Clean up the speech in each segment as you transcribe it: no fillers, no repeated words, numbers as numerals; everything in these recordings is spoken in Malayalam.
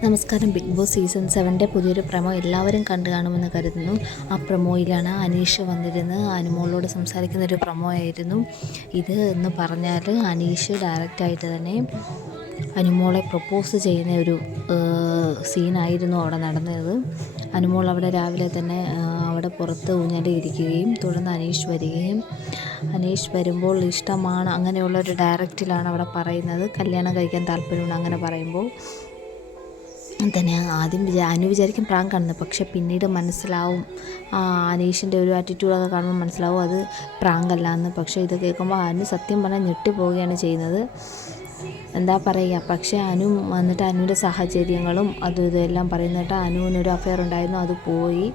നമസ്കാരം. ബിഗ് ബോസ് സീസൺ 7 പുതിയൊരു പ്രമോ എല്ലാവരും കണ്ടു കാണുമെന്ന് കരുതുന്നു. ആ പ്രമോയിലാണ് അനീഷ് വന്നിരുന്ന് അനുമോളോട് സംസാരിക്കുന്ന ഒരു പ്രമോ ആയിരുന്നു ഇത് എന്ന് പറഞ്ഞാൽ അനീഷ് ഡയറക്റ്റായിട്ട് തന്നെ അനുമോളെ പ്രപ്പോസ് ചെയ്യുന്ന ഒരു സീനായിരുന്നു അവിടെ നടന്നത്. അനുമോൾ അവിടെ രാവിലെ തന്നെ അവിടെ പുറത്ത് ഊഞ്ഞാലിരിക്കുകയും തുടർന്ന് അനീഷ് വരികയും അനീഷ് വരുമ്പോൾ ഇഷ്ടമാണ് അങ്ങനെയുള്ളൊരു ഡയറക്റ്റിലാണ് അവിടെ പറയുന്നത്. കല്യാണം കഴിക്കാൻ താല്പര്യമുണ്ട് അങ്ങനെ പറയുമ്പോൾ തന്നെ ആദ്യം അനു വിചാരിക്കും പ്രാങ്ക് ആണെന്ന്. പക്ഷെ പിന്നീട് മനസ്സിലാവും, അനീഷിൻ്റെ ഒരു ആറ്റിറ്റ്യൂഡൊക്കെ കാണുമ്പോൾ മനസ്സിലാവും അത് പ്രാങ്ക് അല്ല എന്ന്. പക്ഷേ ഇത് കേൾക്കുമ്പോൾ അനു സത്യം പറഞ്ഞാൽ ഞെട്ടിപ്പോവുകയാണ് ചെയ്യുന്നത്. എന്താ പറയുക, പക്ഷേ അനു വന്നിട്ട് അനുവിൻ്റെ സാഹചര്യങ്ങളും അതും ഇതെല്ലാം പറയുന്നിട്ട് അനുവിനൊരു അഫെയർ ഉണ്ടായിരുന്നു, അത് പോയി,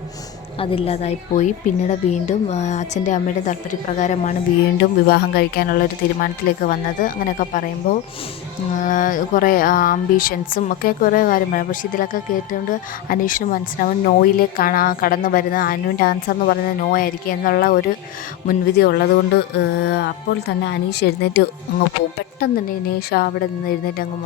അതില്ലാതായിപ്പോയി. പിന്നീട് വീണ്ടും അച്ഛൻ്റെ അമ്മയുടെ താല്പര്യപ്രകാരമാണ് വീണ്ടും വിവാഹം കഴിക്കാനുള്ളൊരു തീരുമാനത്തിലേക്ക് വന്നത്. അങ്ങനെയൊക്കെ പറയുമ്പോൾ കുറേ ആംബിഷൻസും ഒക്കെ കുറേ കാര്യം പറയാം. പക്ഷേ ഇതിലൊക്കെ കേട്ടുകൊണ്ട് അനീഷിന് മനസ്സിലാവും നോയിലേക്കാണ് കടന്നു വരുന്നത്. അനുവിൻ്റെ ആൻസർ എന്ന് പറയുന്നത് നോ ആയിരിക്കും എന്നുള്ള ഒരു മുൻവിധി ഉള്ളതുകൊണ്ട് അപ്പോൾ തന്നെ അനീഷ് എഴുന്നേറ്റ് അങ്ങ് പോകും. പെട്ടെന്ന് തന്നെ അനീഷ് അവിടെ നിന്ന് എഴുന്നേറ്റ് അങ്ങ്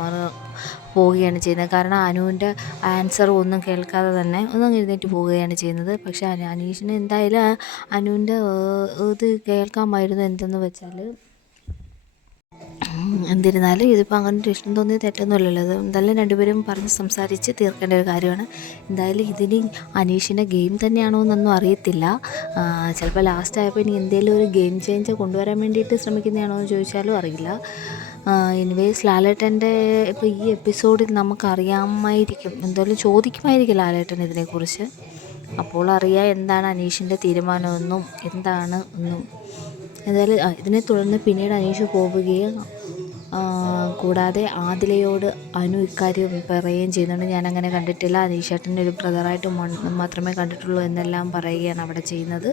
പോവുകയാണ് ചെയ്യുന്നത്. കാരണം അനുവിൻ്റെ ആൻസർ ഒന്നും കേൾക്കാതെ തന്നെ ഒന്നും എഴുന്നേറ്റ് പോവുകയാണ് ചെയ്യുന്നത്. പക്ഷേ അനീഷിന് എന്തായാലും അനുവിൻ്റെ ഇത് കേൾക്കാമായിരുന്നു. എന്തെന്ന് വെച്ചാൽ എന്നിരുന്നാലും ഇതിപ്പോൾ അങ്ങനെ ഒരു ഇഷ്ടം തോന്നിയ തെറ്റൊന്നുമില്ലല്ലോ. അത് എന്തായാലും രണ്ടുപേരും പറഞ്ഞ് സംസാരിച്ച് തീർക്കേണ്ട ഒരു കാര്യമാണ്. എന്തായാലും ഇതിന് അനീഷിൻ്റെ ഗെയിം തന്നെയാണോ എന്നൊന്നും അറിയത്തില്ല. ചിലപ്പോൾ ലാസ്റ്റ് ആയപ്പോൾ ഇനി എന്തെങ്കിലും ഒരു ഗെയിം ചേഞ്ച് കൊണ്ടുവരാൻ വേണ്ടിയിട്ട് ശ്രമിക്കുന്നതാണോ എന്ന് ചോദിച്ചാലും അറിയില്ല. എനിവേസ് ലാലേട്ടൻ്റെ ഇപ്പോൾ ഈ എപ്പിസോഡിൽ നമുക്കറിയാമായിരിക്കും, എന്തായാലും ചോദിക്കുമായിരിക്കും ലാലേട്ടൻ ഇതിനെക്കുറിച്ച്. അപ്പോൾ അറിയാം എന്താണ് അനീഷിൻ്റെ തീരുമാനമെന്നും എന്താണ് എന്നും. എന്തായാലും ഇതിനെ തുടർന്ന് പിന്നീട് അനീഷ് പോവുകയും കൂടാതെ ആദിലയോട് അനു ഇക്കാര്യം പറയുകയും ചെയ്യുന്നുണ്ട്. ഞാനങ്ങനെ കണ്ടിട്ടില്ല, അനീഷേട്ടൻ്റെ ഒരു ബ്രദറായിട്ട് മാത്രമേ കണ്ടിട്ടുള്ളൂ എന്നെല്ലാം പറയുകയാണ് അവിടെ ചെയ്യുന്നത്.